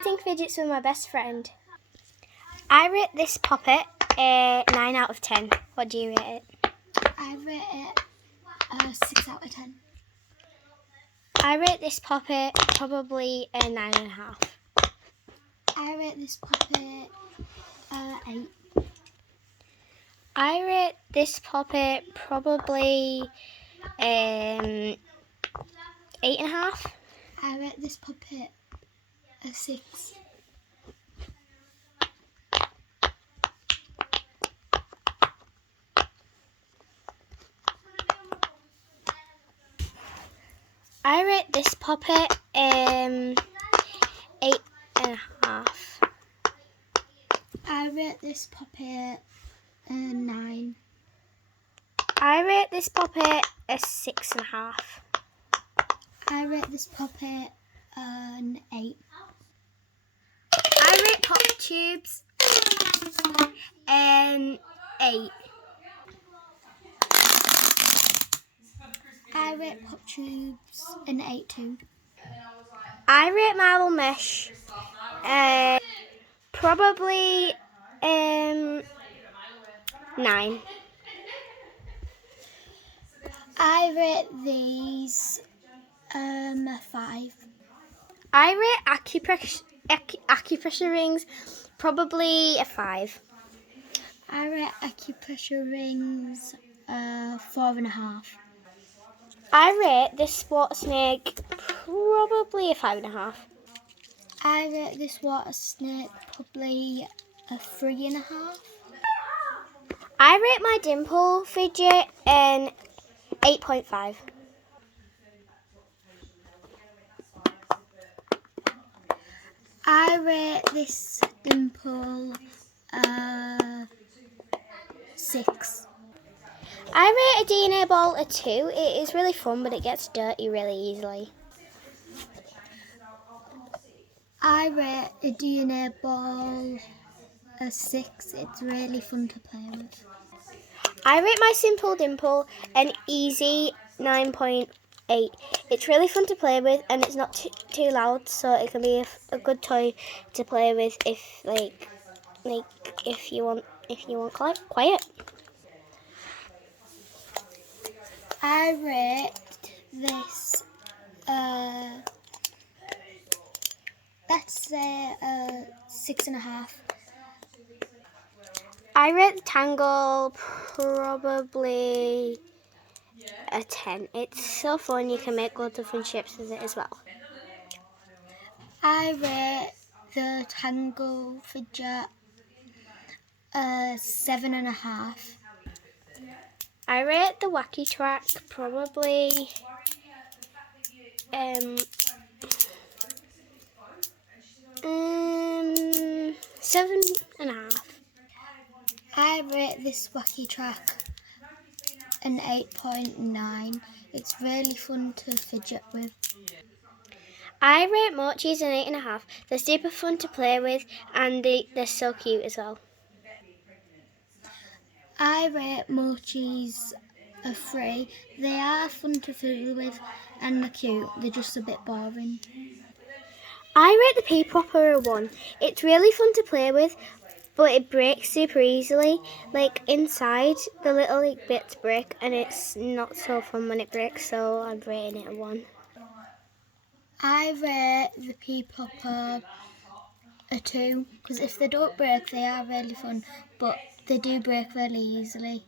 Eating fidgets with my best friend. I rate this puppet a 9 out of 10. What do you rate it? I rate it a 6 out of 10. I rate this puppet probably a 9.5. I rate this puppet 8. I rate this puppet probably 8.5. I rate this puppet a 6. I rate this puppet 8.5. I rate this puppet a 9. I rate this puppet a 6.5. I rate this puppet an 8. I rate pop tubes an 8. I rate pop tubes an 8 too. I rate marble mesh probably 9. I rate these 5. I rate acupressure rings probably a 5. I rate acupressure rings 4.5. I rate this sport snake probably a 5.5. I rate this water snake probably a 3.5. I rate my dimple fidget an 8.5. I rate this dimple 6. I rate a DNA ball a 2. It is really fun, but it gets dirty really easily. I rate a DNA ball a 6. It's really fun to play with. I rate my simple dimple an easy 9.8. It's really fun to play with, and it's not too loud, so it can be a good toy to play with if if you want quiet. I rate this let's say 6.5. I rate the Tangle probably a 10. It's so fun, you can make lots of fun shapes with it as well. I rate the Tangle fidget 7.5. I rate the Wacky Track probably 7.5. I rate this wacky track an 8.9. It's really fun to fidget with. I rate Mochis an 8.5. They're super fun to play with, and they're so cute as well. I rate Mochis a 3. They are fun to fiddle with and they're cute. They're just a bit boring. I rate the Pea Popper a 1. It's really fun to play with, but it breaks super easily. Like inside, the little bits break, and it's not so fun when it breaks, so I'm rating it a 1. I rate the Pea Popper a 2 because if they don't break, they are really fun, but they do break really easily.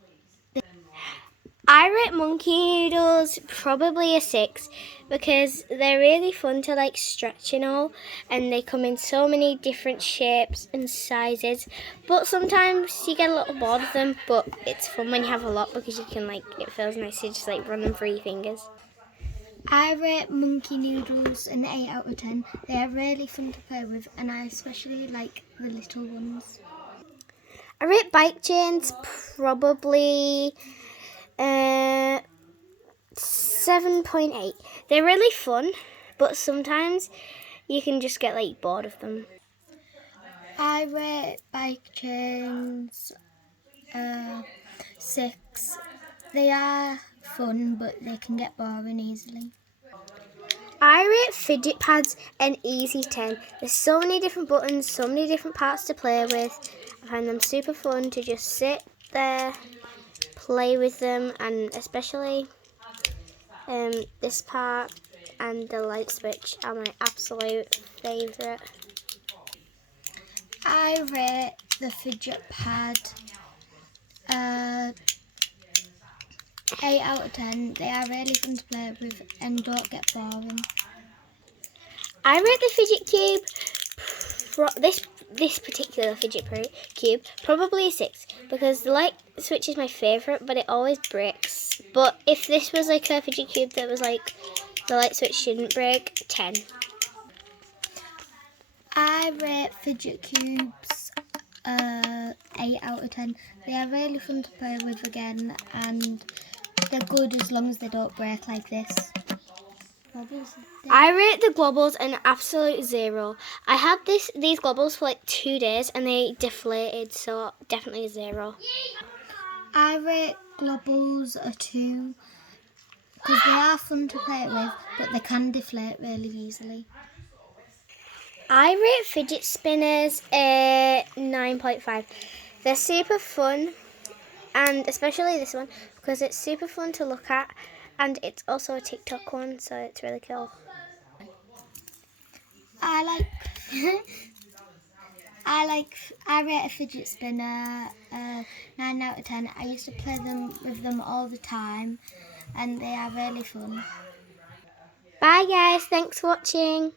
I rate Monkey Noodles probably a 6 because they're really fun to stretch and all, and they come in so many different shapes and sizes, but sometimes you get a little bored of them, but it's fun when you have a lot because you can it feels nice to just run them through your fingers. I rate Monkey Noodles an 8 out of 10. They are really fun to play with and I especially like the little ones. I rate Bike Chains probably 7.8. They're really fun, but sometimes you can just get bored of them. I rate Bike Chains 6. They are fun, but they can get boring easily. I rate fidget pads an easy 10. There's so many different buttons, so many different parts to play with. I find them super fun to just sit there, play with them, and especially this part and the light switch are my absolute favourite. I rate the fidget pad 8 out of 10. They are really fun to play with and don't get boring. I rate the fidget cube, this particular cube, probably a 6 because the light switch is my favourite, but it always breaks. But if this was like a fidget cube that was like the light switch shouldn't break, 10. I rate fidget cubes 8 out of 10. They are really fun to play with again, and they're good as long as they don't break like this. I rate the globals an absolute 0. I had these globals for like 2 days and they deflated, so definitely a 0. I rate globals a 2 because they are fun to play with, but they can deflate really easily. I rate fidget spinners a 9.5. They're super fun, and especially this one because it's super fun to look at, and it's also a TikTok one, so it's really cool. I rate a fidget spinner 9 out of 10. I used to play with them all the time, and they are really fun. Bye guys, thanks for watching.